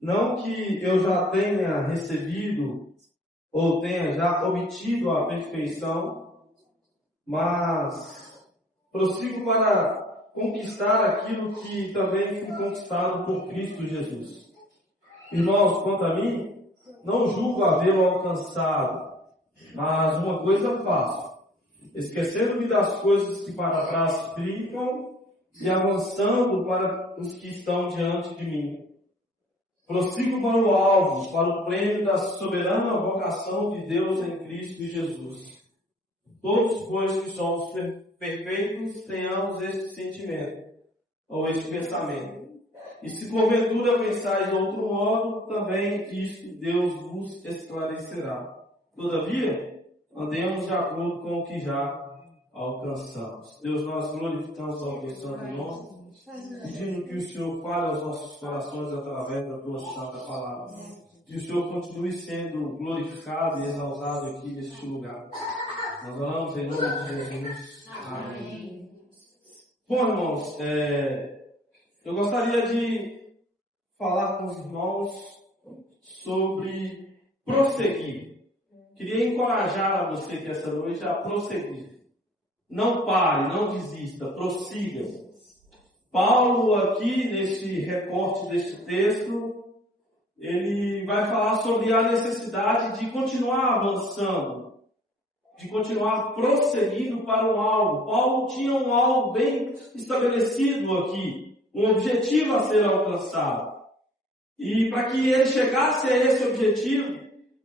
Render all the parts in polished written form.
Não que eu já tenha recebido ou tenha já obtido a perfeição, mas prossigo para conquistar aquilo que também fui conquistado por Cristo Jesus. Irmãos, quanto a mim, não julgo havê-lo alcançado, mas uma coisa faço, esquecendo-me das coisas que para trás ficam e avançando para os que estão diante de mim. Prossigo para o alvo, para o prêmio da soberana vocação de Deus em Cristo Jesus. Todos, pois, que somos perfeitos, tenhamos este sentimento, ou este pensamento. E se porventura pensais de outro modo, também isto Deus vos esclarecerá. Todavia, andemos de acordo com o que já alcançamos. Deus, nós glorificamos ao teu santo nome, pedindo que o Senhor fale aos nossos corações através da tua santa palavra. Que o Senhor continue sendo glorificado e exaltado aqui neste lugar. Nós oramos em nome de Jesus. Amém. Bom, irmãos, eu gostaria de falar com os irmãos sobre prosseguir. Queria encorajar a você que essa noite a prosseguir. Não pare, não desista, prossiga. Paulo aqui, neste recorte deste texto, ele vai falar sobre a necessidade de continuar avançando, de continuar prosseguindo para um alvo. Paulo tinha um alvo bem estabelecido aqui, um objetivo a ser alcançado. E para que ele chegasse a esse objetivo,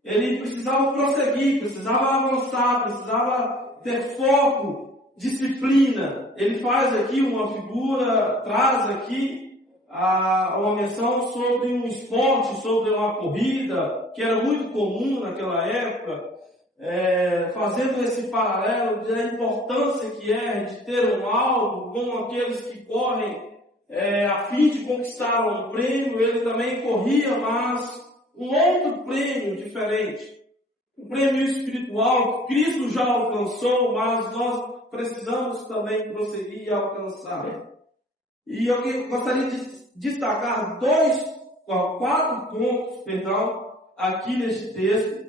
ele precisava prosseguir, precisava avançar, precisava ter foco, disciplina. Ele faz aqui uma figura, traz aqui uma menção sobre um esporte, sobre uma corrida, que era muito comum naquela época, fazendo esse paralelo da importância que é de ter um alvo, como aqueles que correm a fim de conquistar um prêmio. Ele também corria, mas um outro prêmio diferente, um prêmio espiritual que Cristo já alcançou, mas nós precisamos também prosseguir e alcançar. E eu gostaria de destacar 4 pontos, aqui neste texto,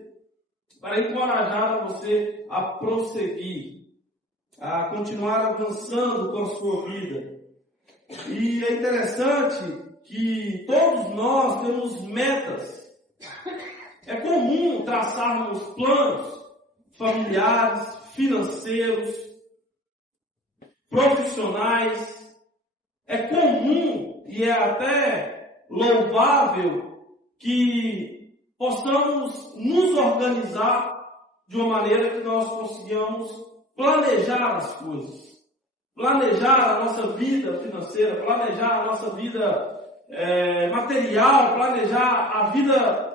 para encorajar a você a prosseguir, a continuar avançando com a sua vida. E é interessante que todos nós temos metas. É comum traçarmos planos familiares, financeiros, profissionais. É comum e é até louvável que possamos nos organizar de uma maneira que nós consigamos planejar as coisas, planejar a nossa vida financeira, planejar a nossa vida material, planejar a vida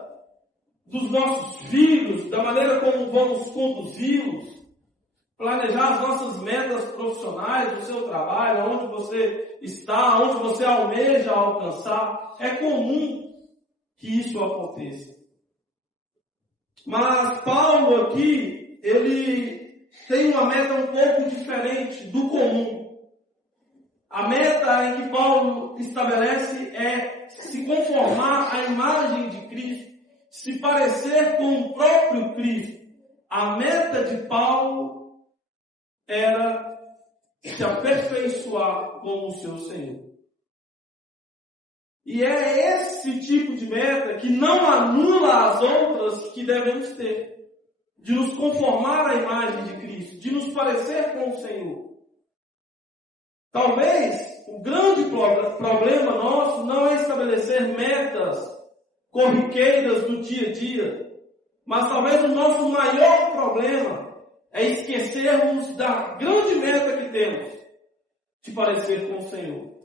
dos nossos filhos, da maneira como vamos conduzi-los, planejar as nossas metas profissionais, o seu trabalho, onde você está, onde você almeja alcançar. É comum que isso aconteça. Mas Paulo aqui, ele tem uma meta um pouco diferente do comum. A meta em que Paulo estabelece é se conformar à imagem de Cristo, se parecer com o próprio Cristo. A meta de Paulo era se aperfeiçoar como o seu Senhor. E é esse tipo de meta que não anula as outras que devemos ter, de nos conformar à imagem de Cristo, de nos parecer com o Senhor. Talvez o grande problema nosso não é estabelecer metas corriqueiras do dia a dia, mas talvez o nosso maior problema é esquecermos da grande meta que temos, de parecer com o Senhor.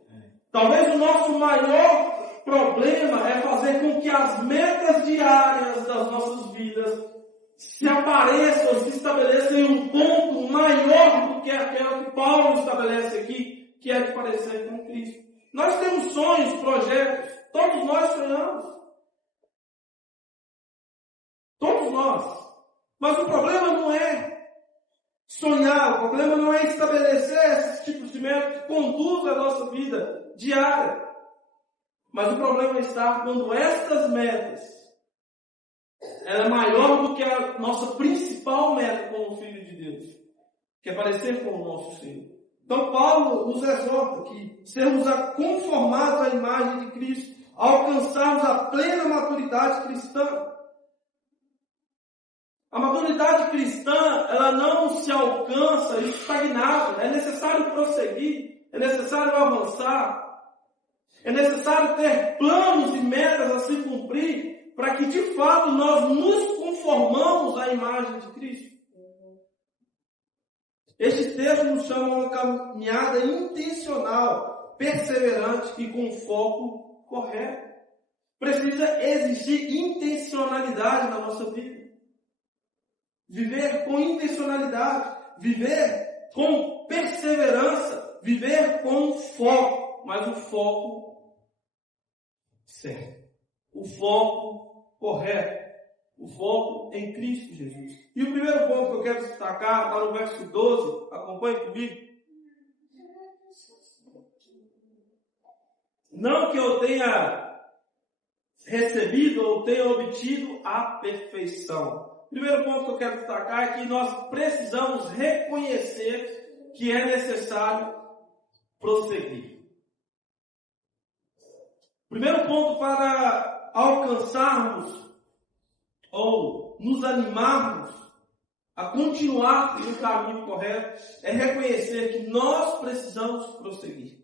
Talvez o nosso maior problema é fazer com que as metas diárias das nossas vidas se apareçam, se estabeleçam em um ponto maior do que aquela que Paulo estabelece aqui, que é de parecer com Cristo. Nós temos sonhos, projetos, todos nós sonhamos. Todos nós. Mas o problema não é sonhar, o problema não é estabelecer esses tipos de metas que conduzem a nossa vida diária. Mas o problema está quando estas metas ela é maior do que a nossa principal meta como filho de Deus, que é parecer com o nosso Senhor. Então Paulo nos exorta que sermos conformados à imagem de Cristo, alcançarmos a plena maturidade cristã. A maturidade cristã, ela não se alcança estagnado. É necessário prosseguir, é necessário avançar, é necessário ter planos e metas a se cumprir para que de fato nós nos conformamos à imagem de Cristo. Este texto nos chama uma caminhada intencional, perseverante e com foco correto. Precisa existir intencionalidade na nossa vida. Viver com intencionalidade, viver com perseverança, viver com foco, mas o foco certo, o foco correto. O foco em Cristo Jesus. E o primeiro ponto que eu quero destacar está no verso 12. Acompanhe comigo. Não que eu tenha recebido ou tenha obtido a perfeição. O primeiro ponto que eu quero destacar é que nós precisamos reconhecer que é necessário prosseguir. O primeiro ponto para alcançarmos ou nos animarmos a continuar no caminho correto, é reconhecer que nós precisamos prosseguir.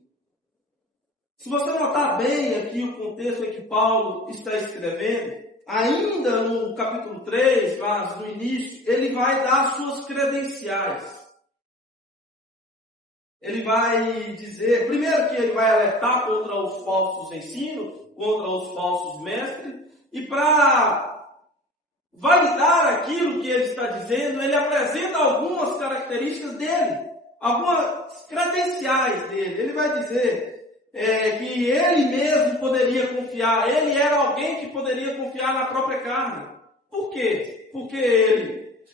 Se você notar bem aqui o contexto em que Paulo está escrevendo, ainda no capítulo 3, mas no início, ele vai dar suas credenciais. Ele vai dizer, primeiro que ele vai alertar contra os falsos ensinos, contra os falsos mestres, e para validar aquilo que ele está dizendo, ele apresenta algumas características dele, algumas credenciais dele. Ele vai dizer que ele mesmo poderia confiar, ele era alguém que poderia confiar na própria carne. Por quê? Porque ele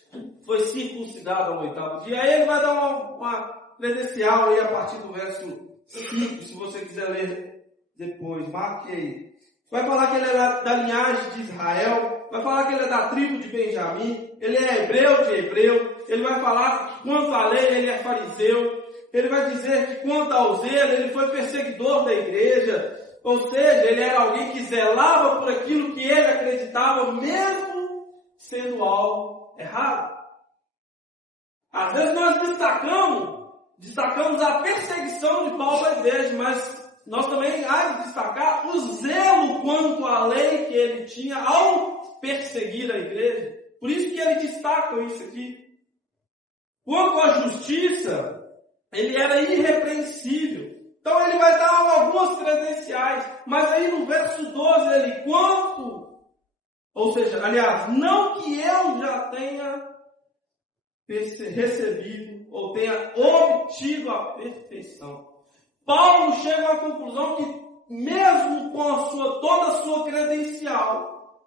foi circuncidado ao 8º dia. Aí ele vai dar uma credencial aí a partir do verso 5, se você quiser ler depois, marque aí. Vai falar que ele é da linhagem de Israel, vai falar que ele é da tribo de Benjamim, ele é hebreu de hebreu, ele vai falar que quanto à lei ele é fariseu, ele vai dizer que quanto ao zelo ele foi perseguidor da igreja, ou seja, ele era alguém que zelava por aquilo que ele acreditava, mesmo sendo algo errado. Às vezes nós destacamos a perseguição de Paulo à igreja, mas nós também há de destacar o zelo quanto à lei que ele tinha ao perseguir a igreja. Por isso que ele destaca isso aqui. Quanto à justiça, ele era irrepreensível. Então ele vai dar algumas credenciais, mas aí no verso 12 ele, ou seja, aliás, não que eu já tenha recebido ou tenha obtido a perfeição. Paulo chega à conclusão que mesmo com toda a sua credencial,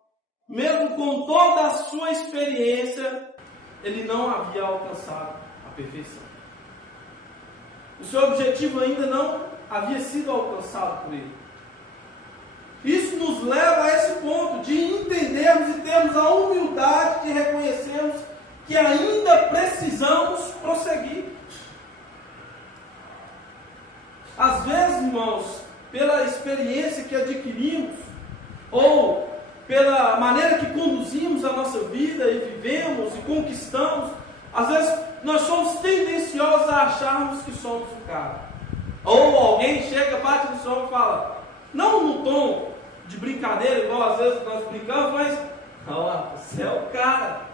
mesmo com toda a sua experiência, ele não havia alcançado a perfeição. O seu objetivo ainda não havia sido alcançado por ele. Isso nos leva a esse ponto de entendermos e termos a humildade de reconhecermos que ainda precisamos prosseguir. Às vezes, irmãos, pela experiência que adquirimos, ou pela maneira que conduzimos a nossa vida e vivemos e conquistamos, às vezes nós somos tendenciosos a acharmos que somos o cara. Ou alguém chega, bate no som e fala, não no tom de brincadeira, igual às vezes nós brincamos, mas, ó, você é o cara.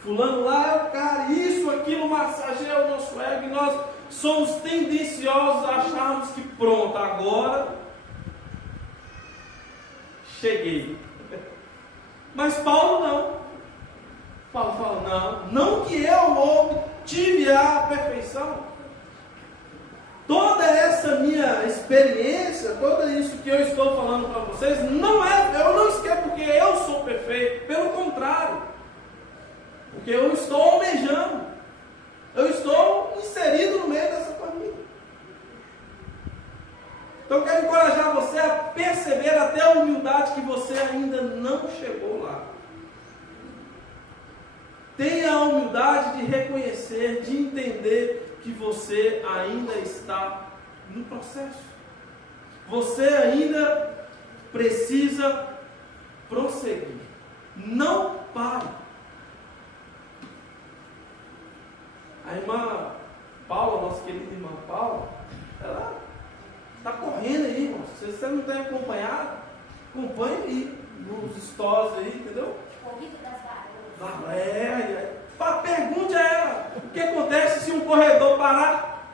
Fulano lá é o cara, isso, aquilo, massageia o nosso ego, e nós somos tendenciosos a acharmos que pronto, agora cheguei. Mas Paulo não. Paulo fala, não que eu obtive a perfeição. Toda essa minha experiência, tudo isso que eu estou falando para vocês, eu não esqueço porque eu sou perfeito, pelo contrário. Porque eu estou almejando, eu estou inserido no meio dessa família. Então eu quero encorajar você a perceber até a humildade que você ainda não chegou lá. Tenha a humildade de reconhecer, de entender que você ainda está no processo. Você ainda precisa prosseguir. Não pare. A irmã Paula, nossa querida irmã Paula, ela está correndo aí, irmão. Se você não tem acompanhado, acompanhe aí nos stories aí, entendeu? Corrida das garotas. Pergunte a ela o que acontece se um corredor parar.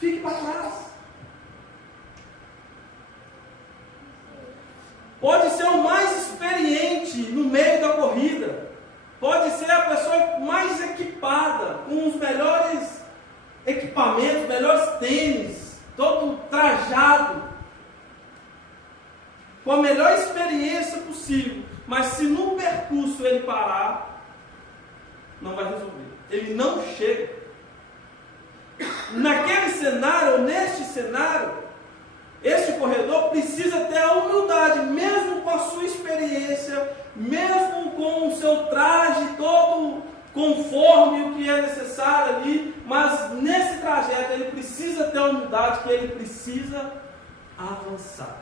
Fique para trás. Pode ser o mais experiente no meio da corrida. Pode ser a pessoa mais equipada, com os melhores equipamentos, melhores tênis, todo trajado, com a melhor experiência possível. Mas se no percurso ele parar, não vai resolver. Ele não chega. Naquele cenário, ou neste cenário, este corredor precisa ter a humildade, mesmo com a sua experiência, mesmo com o seu traje todo conforme o que é necessário ali, mas nesse trajeto ele precisa ter a humildade que ele precisa avançar.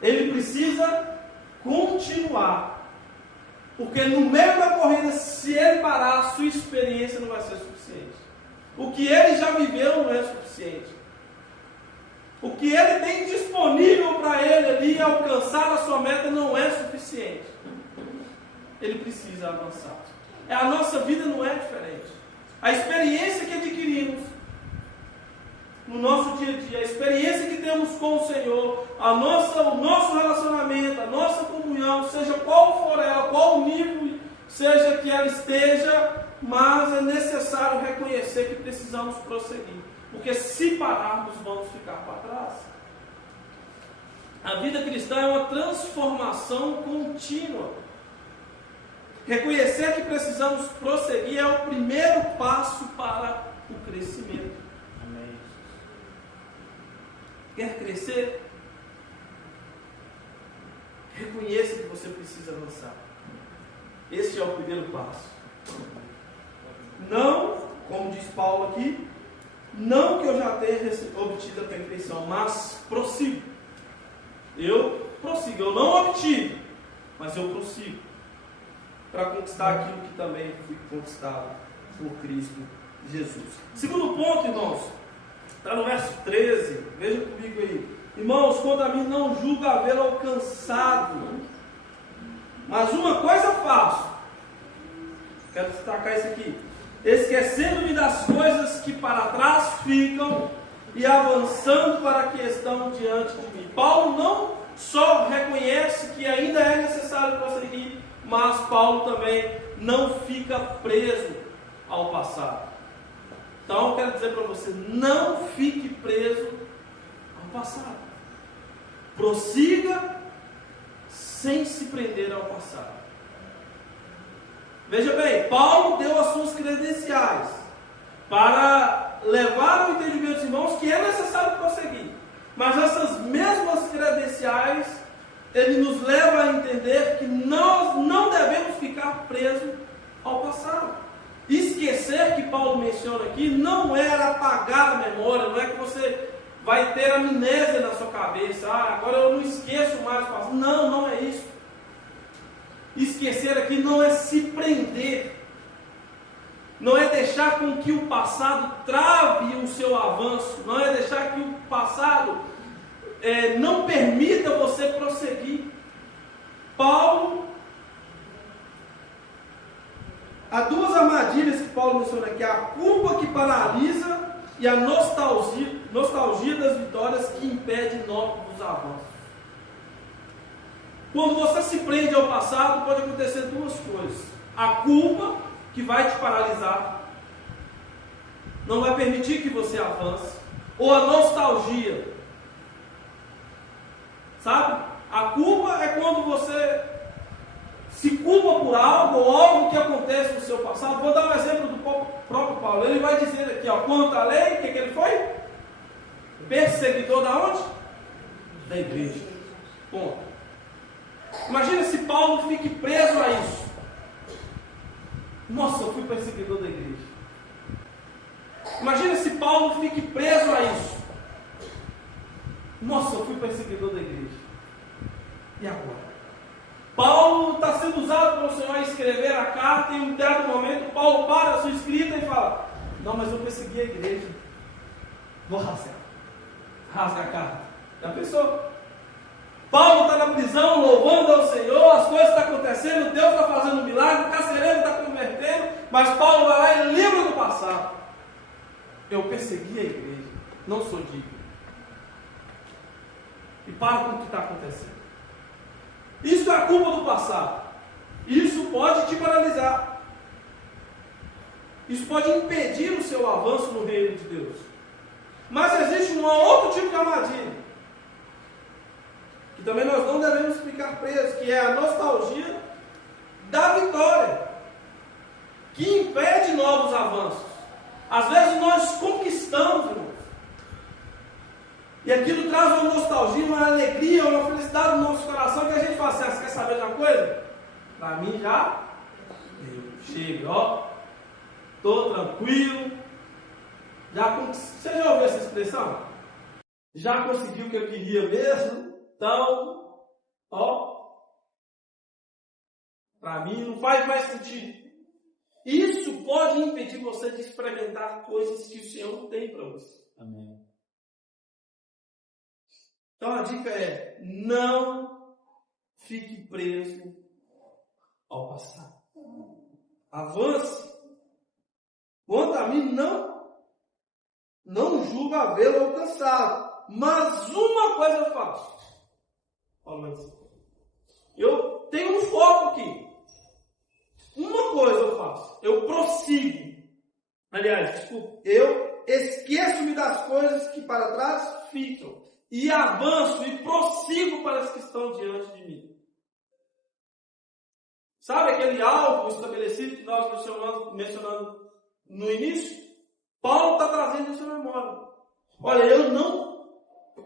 Ele precisa continuar. Porque no meio da corrida, se ele parar, a sua experiência não vai ser suficiente. O que ele já viveu não é suficiente. O que ele tem disponível para ele ali alcançar a sua meta não é suficiente. Ele precisa avançar. A nossa vida não é diferente. A experiência que adquirimos no nosso dia a dia, a experiência que temos com o Senhor, o nosso relacionamento, a nossa comunhão, seja qual for ela, qual nível seja que ela esteja, mas é necessário reconhecer que precisamos prosseguir. Porque se pararmos, vamos ficar para trás. A vida cristã é uma transformação contínua. Reconhecer que precisamos prosseguir é o primeiro passo para o crescimento. Amém. Quer crescer? Reconheça que você precisa avançar. Esse é o primeiro passo. Não, como diz Paulo aqui, não que eu já tenha obtido a perfeição, mas prossigo. Eu prossigo. Eu não obtive, mas eu prossigo. Para conquistar aquilo que também fui conquistado por Cristo Jesus. Segundo ponto, irmãos, está no verso 13. Veja comigo aí. Irmãos, quanto a mim, não julgo haver alcançado, mas uma coisa faço. Quero destacar isso aqui. Esquecendo-me das coisas que para trás ficam e avançando para a que estão diante de mim. Paulo não só reconhece que ainda é necessário prosseguir, mas Paulo também não fica preso ao passado. Então eu quero dizer para você, não fique preso ao passado. Prossiga sem se prender ao passado. Veja bem, Paulo deu as suas credenciais para levar ao entendimento dos irmãos que é necessário prosseguir. Mas essas mesmas credenciais, ele nos leva a entender que nós não devemos ficar presos ao passado. Esquecer que Paulo menciona aqui não era apagar a memória, não é que você vai ter amnésia na sua cabeça, agora eu não esqueço mais o passado. Não, não é isso. Esquecer aqui não é se prender, não é deixar com que o passado trave o seu avanço, não é deixar que o passado não permita você prosseguir. Paulo, há duas armadilhas que Paulo menciona aqui: a culpa que paralisa e a nostalgia das vitórias que impede novos avanços. Quando você se prende ao passado, pode acontecer duas coisas: a culpa, que vai te paralisar, não vai permitir que você avance, ou a nostalgia. Sabe? A culpa é quando você se culpa por algo, ou algo que acontece no seu passado. Vou dar um exemplo do próprio Paulo. Ele vai dizer aqui, quanto à lei, o que ele foi? Perseguidor da onde? Da igreja. Ponto. Imagina se Paulo fique preso a isso. Nossa, eu fui perseguidor da igreja. Imagina se Paulo fique preso a isso. Nossa, eu fui perseguidor da igreja. E agora? Paulo está sendo usado pelo Senhor a escrever a carta e em um dado momento Paulo para a sua escrita e fala: não, mas eu persegui a igreja. Vou rasgar. Rasga a carta. Já pensou? Paulo está na prisão, louvando ao Senhor, as coisas estão acontecendo, Deus está fazendo um milagre, o carcereiro está convertendo, mas Paulo vai lá e lembra do passado. Eu persegui a igreja, não sou digno. E para com o que está acontecendo. Isso é a culpa do passado. Isso pode te paralisar. Isso pode impedir o seu avanço no reino de Deus. Mas existe um outro tipo de armadilha, que também nós não devemos ficar presos, que é a nostalgia da vitória, que impede novos avanços. Às vezes nós conquistamos, irmãos, e aquilo traz uma nostalgia, uma alegria, uma felicidade no nosso coração, que a gente fala assim: você quer saber de uma coisa? Para mim já chega, ó, estou tranquilo. Você já ouviu essa expressão? Já conseguiu o que eu queria mesmo? Então, ó, para mim não faz mais sentido. Isso pode impedir você de experimentar coisas que o Senhor tem para você. Amém. Então a dica é: não fique preso ao passado. Avance. Quanto a mim, não julgo havê-lo alcançado. Mas uma coisa eu faço. Eu tenho um foco aqui. Uma coisa eu faço. Eu prossigo. Aliás, desculpa. Eu esqueço-me das coisas que para trás ficam. E avanço e prossigo para as que estão diante de mim. Sabe aquele alvo estabelecido que nós mencionamos no início? Paulo está trazendo isso à memória. Olha, eu não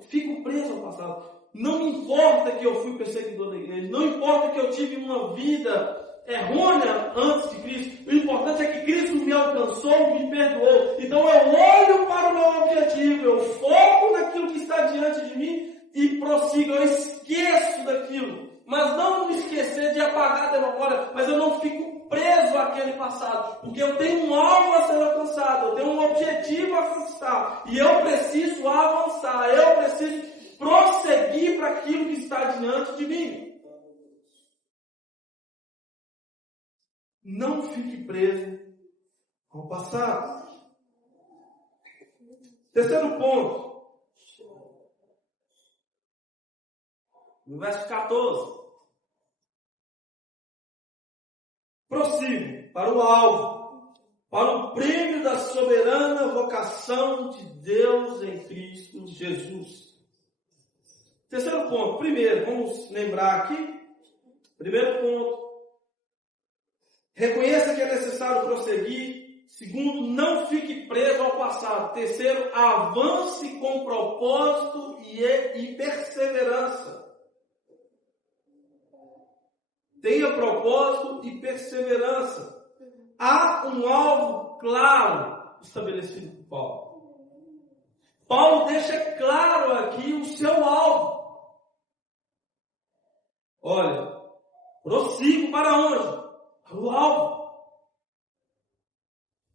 fico preso ao passado. Não me importa que eu fui perseguidor da igreja. Não importa que eu tive uma vida errônea antes de Cristo. O importante é que Cristo me alcançou, me perdoou. Então eu olho para o meu objetivo. Eu foco naquilo que está diante de mim e prossigo. Eu esqueço daquilo. Mas não me esquecer de apagar da memória. Mas eu não fico preso àquele passado, porque eu tenho um alvo a ser alcançado, eu tenho um objetivo a conquistar, e eu preciso avançar, eu preciso prosseguir para aquilo que está diante de mim. Não fique preso ao passado. Terceiro ponto, no verso 14. Prossigo para o alvo, para o prêmio da soberana vocação de Deus em Cristo Jesus. Terceiro ponto. Primeiro, vamos lembrar aqui. Primeiro ponto. Reconheça que é necessário prosseguir. Segundo, não fique preso ao passado. Terceiro, avance com propósito e perseverança. Tenha propósito e perseverança. Há um alvo claro estabelecido por Paulo. Paulo deixa claro aqui o seu alvo. Olha, prossigo para onde? Para o alvo.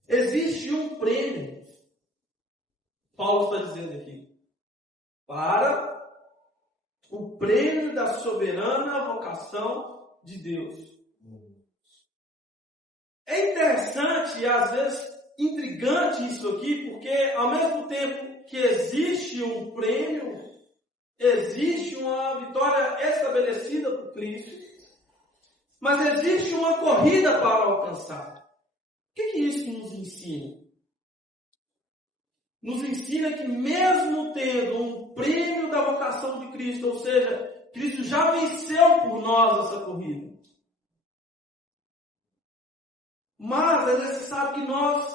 Existe um prêmio. Paulo está dizendo aqui. Para o prêmio da soberana vocação de Deus. É interessante e às vezes intrigante isso aqui, porque ao mesmo tempo que existe um prêmio, existe uma vitória estabelecida por Cristo, mas existe uma corrida para alcançar. O que isso nos ensina? Nos ensina que mesmo tendo um prêmio da vocação de Cristo, ou seja, Cristo já venceu por nós essa corrida. Mas é necessário que nós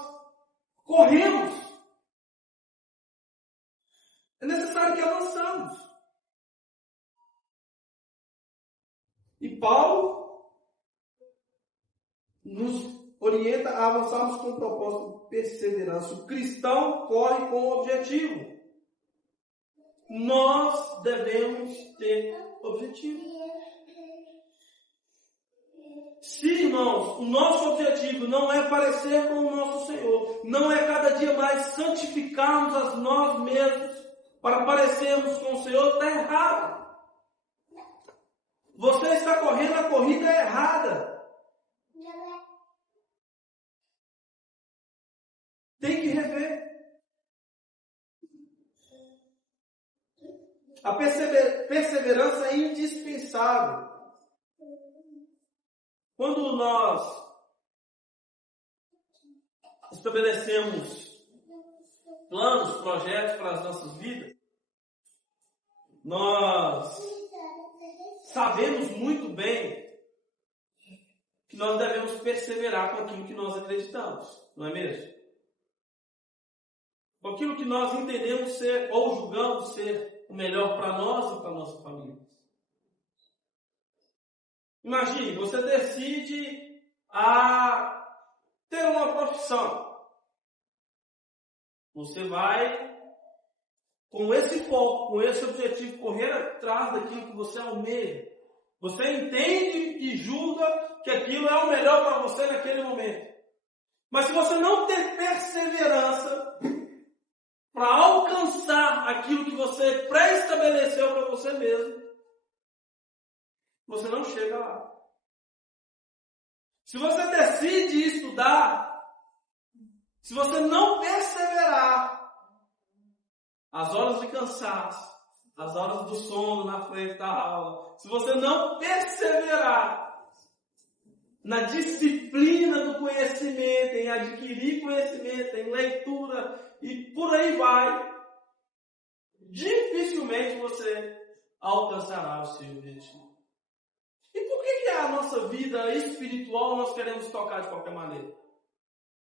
corremos. É necessário que avançamos. E Paulo nos orienta a avançarmos com o propósito de perseverança. O cristão corre com o objetivo. Nós devemos ter objetivo. Se, irmãos, o nosso objetivo não é parecer com o nosso Senhor, não é cada dia mais santificarmos a nós mesmos para parecermos com o Senhor, está errado. Você está correndo a corrida errada. Tem que rever. A perseverança é indispensável. Quando nós estabelecemos planos, projetos para as nossas vidas, nós sabemos muito bem que nós devemos perseverar com aquilo que nós acreditamos, não é mesmo? Com aquilo que nós entendemos ser ou julgamos ser o melhor para nós e para a nossa família. Imagine, você decide a ter uma profissão. Você vai, com esse foco, com esse objetivo, correr atrás daquilo que você almeja. Você entende e julga que aquilo é o melhor para você naquele momento. Mas se você não ter perseverança para alcançar aquilo que você pré-estabeleceu para você mesmo, você não chega lá. Se você decide estudar, se você não perseverar, as horas de cansaço, as horas do sono na frente da aula, se você não perseverar na disciplina do conhecimento, em adquirir conhecimento, em leitura e por aí vai, dificilmente você alcançará o seu objetivo. E por que a nossa vida espiritual nós queremos tocar de qualquer maneira?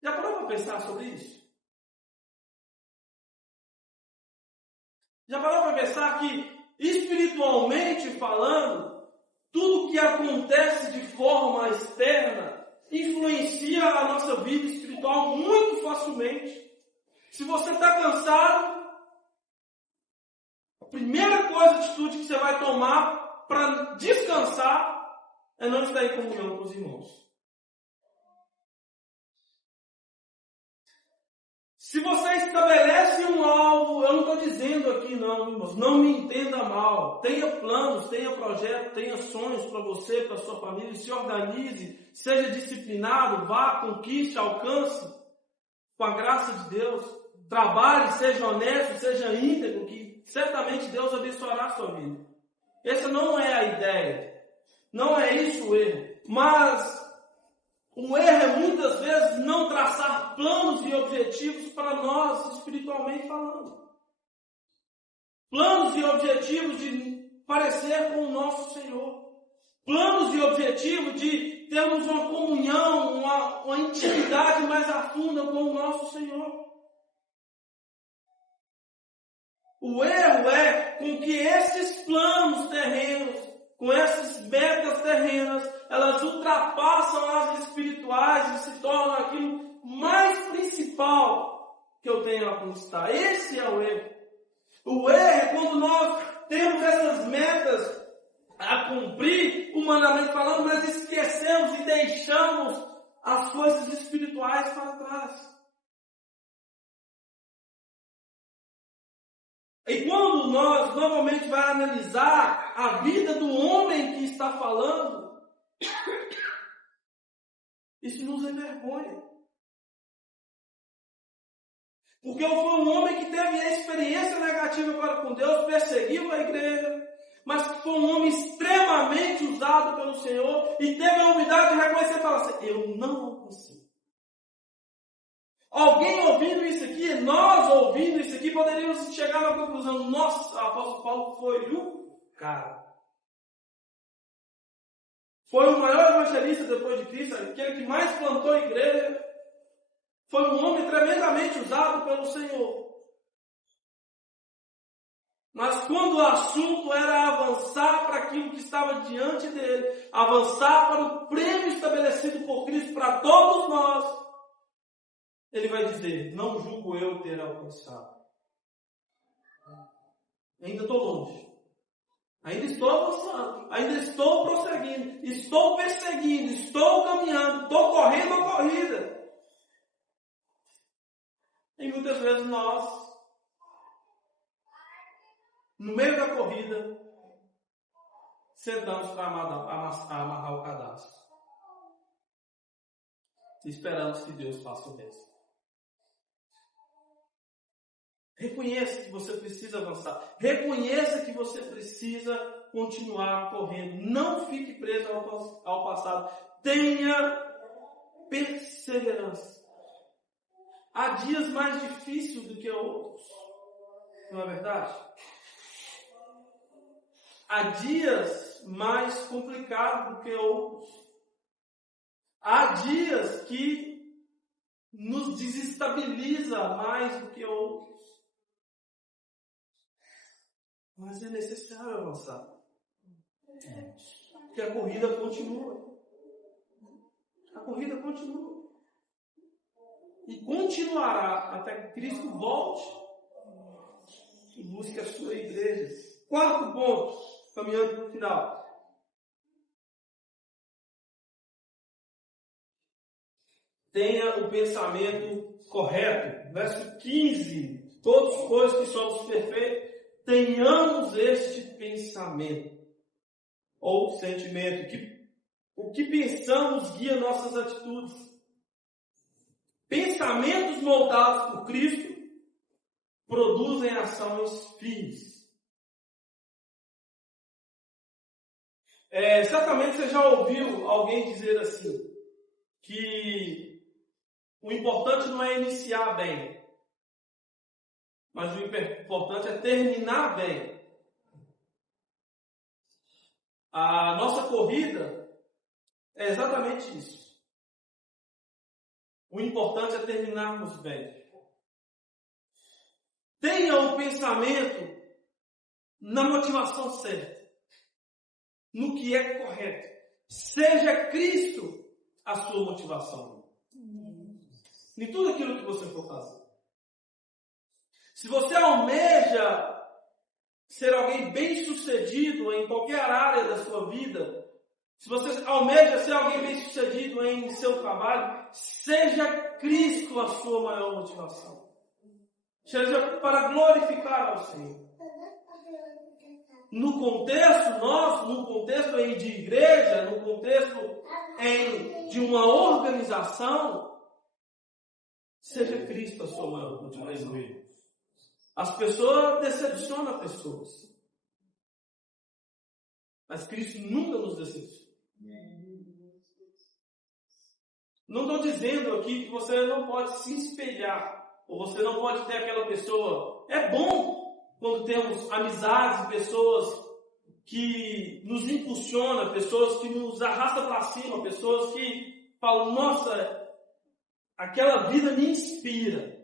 Já parou para pensar sobre isso? Já parou para pensar que, espiritualmente falando, tudo que acontece de forma externa influencia a nossa vida espiritual muito facilmente. Se você está cansado, a primeira atitude que você vai tomar para descansar é não estar em comunhão com os irmãos. Se você estabelece um alvo, eu não estou dizendo aqui não, irmãos, não me entenda mal. Tenha planos, tenha projetos, tenha sonhos para você, para a sua família, se organize, seja disciplinado, vá, conquiste, alcance, com a graça de Deus. Trabalhe, seja honesto, seja íntegro, que certamente Deus abençoará a sua vida. Essa não é a ideia. Não é isso o erro. Mas o erro é muitas vezes não traçar planos e objetivos para nós, espiritualmente falando. Planos e objetivos de parecer com o nosso Senhor. Planos e objetivos de termos uma comunhão, uma intimidade mais afunda com o nosso Senhor. O erro é com que esses planos terrenos, com essas metas terrenas, elas ultrapassam as espirituais e se tornam aquilo mais principal que eu tenho a conquistar. Esse é o erro. O erro é quando nós temos essas metas a cumprir, humanamente falando, mas esquecemos e deixamos as coisas espirituais para trás. E quando nós novamente vamos analisar a vida do homem que está falando, isso nos envergonha. Porque foi um homem que teve a experiência negativa para com Deus, perseguiu a igreja, mas foi um homem extremamente usado pelo Senhor e teve a humildade de reconhecer e falar assim, eu não consigo. Alguém ouvindo isso aqui, nós ouvindo isso aqui, poderíamos chegar na conclusão, nossa, o apóstolo Paulo foi o cara. Foi o maior evangelista depois de Cristo, aquele que mais plantou a igreja. Foi um homem tremendamente usado pelo Senhor. Mas quando o assunto era avançar para aquilo que estava diante dele, avançar para o prêmio estabelecido por Cristo para todos nós, ele vai dizer: não julgo eu ter alcançado. Ainda estou longe. Ainda estou avançando. Ainda estou prosseguindo. Estou perseguindo. Estou caminhando. Estou correndo a corrida. E muitas vezes nós, no meio da corrida, sentamos para amarrar o cadastro. E esperamos que Deus faça o resto. Reconheça que você precisa avançar. Reconheça que você precisa continuar correndo. Não fique preso ao passado. Tenha perseverança. Há dias mais difíceis do que outros. Não é verdade? Há dias mais complicados do que outros. Há dias que nos desestabiliza mais do que outros. Mas é necessário avançar. Porque a corrida continua. A corrida continua. E continuará até que Cristo volte e busque a sua igreja. Quarto ponto, caminhando para o final. Tenha o pensamento correto. Verso 15. Todos, pois que somos perfeitos, tenhamos este pensamento ou sentimento, que o que pensamos guia nossas atitudes. Pensamentos moldados por Cristo produzem ações firmes. Certamente você já ouviu alguém dizer assim, que o importante não é iniciar bem, mas o importante é terminar bem. A nossa corrida é exatamente isso. O importante é terminarmos bem. Tenha o pensamento na motivação certa, no que é correto. Seja Cristo a sua motivação. Em tudo aquilo que você for fazer. Se você almeja ser alguém bem-sucedido em qualquer área da sua vida, se você almeja ser alguém bem-sucedido em seu trabalho, seja Cristo a sua maior motivação. Seja para glorificar ao Senhor. No contexto nosso, no contexto de igreja, no contexto de uma organização, seja Cristo a sua maior motivação. As pessoas decepcionam pessoas. Mas Cristo nunca nos decepciona. Não estou dizendo aqui que você não pode se espelhar, ou você não pode ter aquela pessoa. É bom quando temos amizades, pessoas que nos impulsionam, pessoas que nos arrastam para cima, pessoas que falam: nossa, aquela vida me inspira.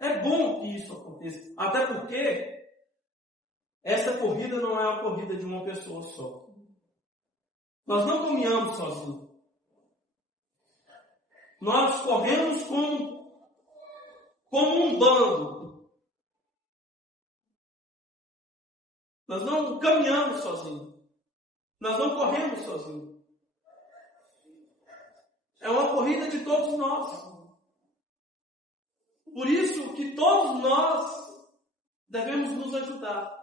É bom que isso aconteça, até porque essa corrida não é a corrida de uma pessoa só. Nós não caminhamos sozinhos. Nós corremos como um bando. Nós não caminhamos sozinhos. Nós não corremos sozinhos. É uma corrida de todos nós. Por isso que todos nós devemos nos ajudar.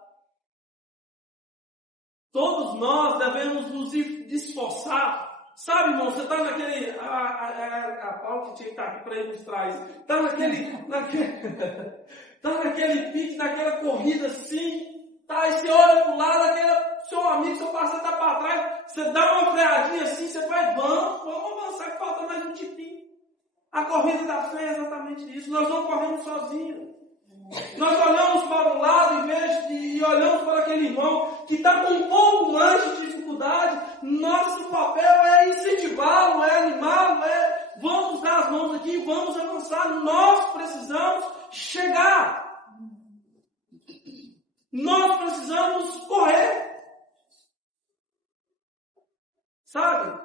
Todos nós devemos nos esforçar. Sabe, irmão, você está naquele... A Paulo que tinha que estar aqui para ilustrar isso. Está naquele pique, naquela corrida assim. Tá, aí você olha para o lado, seu amigo, seu parceiro está para trás. Você dá uma freadinha assim, você vai, vamos avançar, que falta mais um tipinho. A corrida da fé é exatamente isso. Nós não corremos sozinhos. Nós olhamos para o lado e olhamos para aquele irmão que está com um pouco mais de dificuldade. Nosso papel é incentivá-lo, é animá-lo, vamos dar as mãos aqui, vamos avançar. Nós precisamos chegar. Nós precisamos correr. Sabe?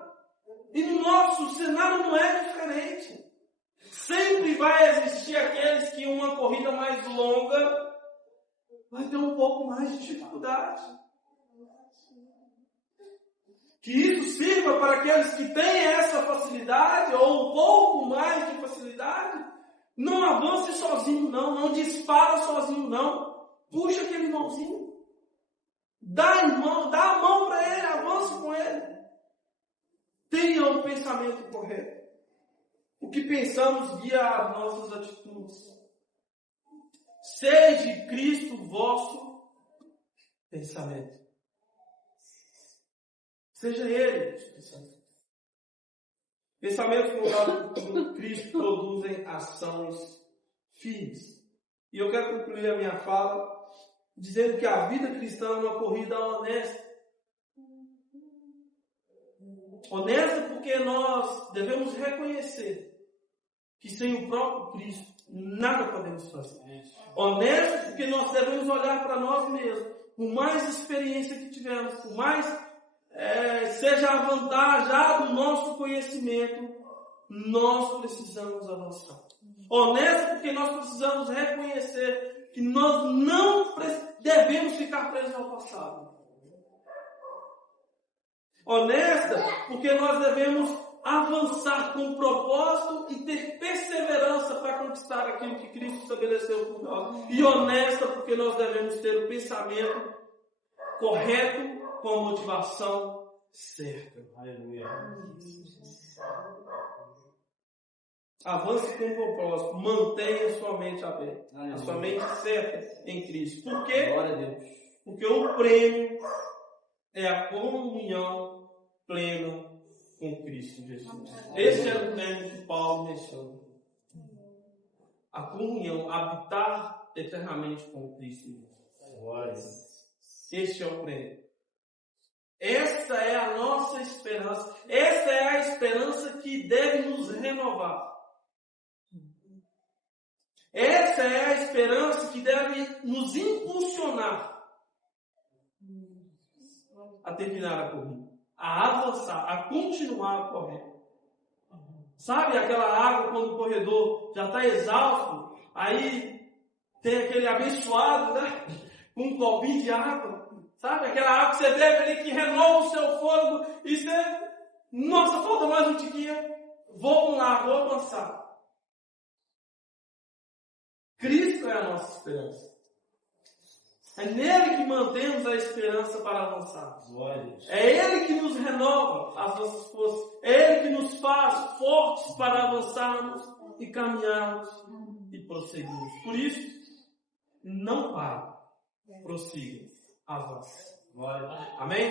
E no nosso cenário não é diferente. Sempre vai existir aqueles que uma corrida mais longa vai ter um pouco mais de dificuldade. Que isso sirva para aqueles que têm essa facilidade, ou um pouco mais de facilidade. Não avance sozinho, não dispara sozinho, não. Puxa aquele irmãozinho. Dá a mão para ele, avance com ele. Tenha um pensamento correto. O que pensamos guia as nossas atitudes. Seja Cristo o vosso pensamento. Seja Ele o pensamento. Pensamentos com Cristo produzem ações firmes. E eu quero concluir a minha fala dizendo que a vida cristã é uma corrida honesta. Honesta porque nós devemos reconhecer que sem o próprio Cristo nada podemos fazer. Honesta porque nós devemos olhar para nós mesmos. Por mais experiência que tivermos, por mais seja avantajado o nosso conhecimento, nós precisamos avançar. Honesta porque nós precisamos reconhecer que nós não devemos ficar presos ao passado. Honesta porque nós devemos avançar com propósito e ter perseverança para conquistar aquilo que Cristo estabeleceu por nós. E honesta porque nós devemos ter o pensamento correto com a motivação certa. Aleluia. Avance com propósito. Mantenha sua mente aberta. A sua mente certa em Cristo. Por quê? Glória a Deus. Porque o prêmio é a comunhão plena com Cristo Jesus. Esse é o prêmio que Paulo menciona. A comunhão, habitar eternamente com Cristo Jesus. Este é o prêmio. Essa é a nossa esperança. Essa é a esperança que deve nos renovar. Essa é a esperança que deve nos impulsionar a terminar a corrida, a avançar, a continuar a correr. Sabe aquela água quando o corredor já está exausto, aí tem aquele abençoado, né? Com um copinho de água. Sabe aquela água que você bebe ali que renova o seu fôlego e você, nossa, falta mais um tiquinho. Vamos lá, vou avançar. Cristo é a nossa esperança. É nele que mantemos a esperança para avançar. É Ele que nos renova as nossas forças. É Ele que nos faz fortes para avançarmos e caminharmos e prosseguirmos. Por isso, não pare. Prossiga. Avance. Amém?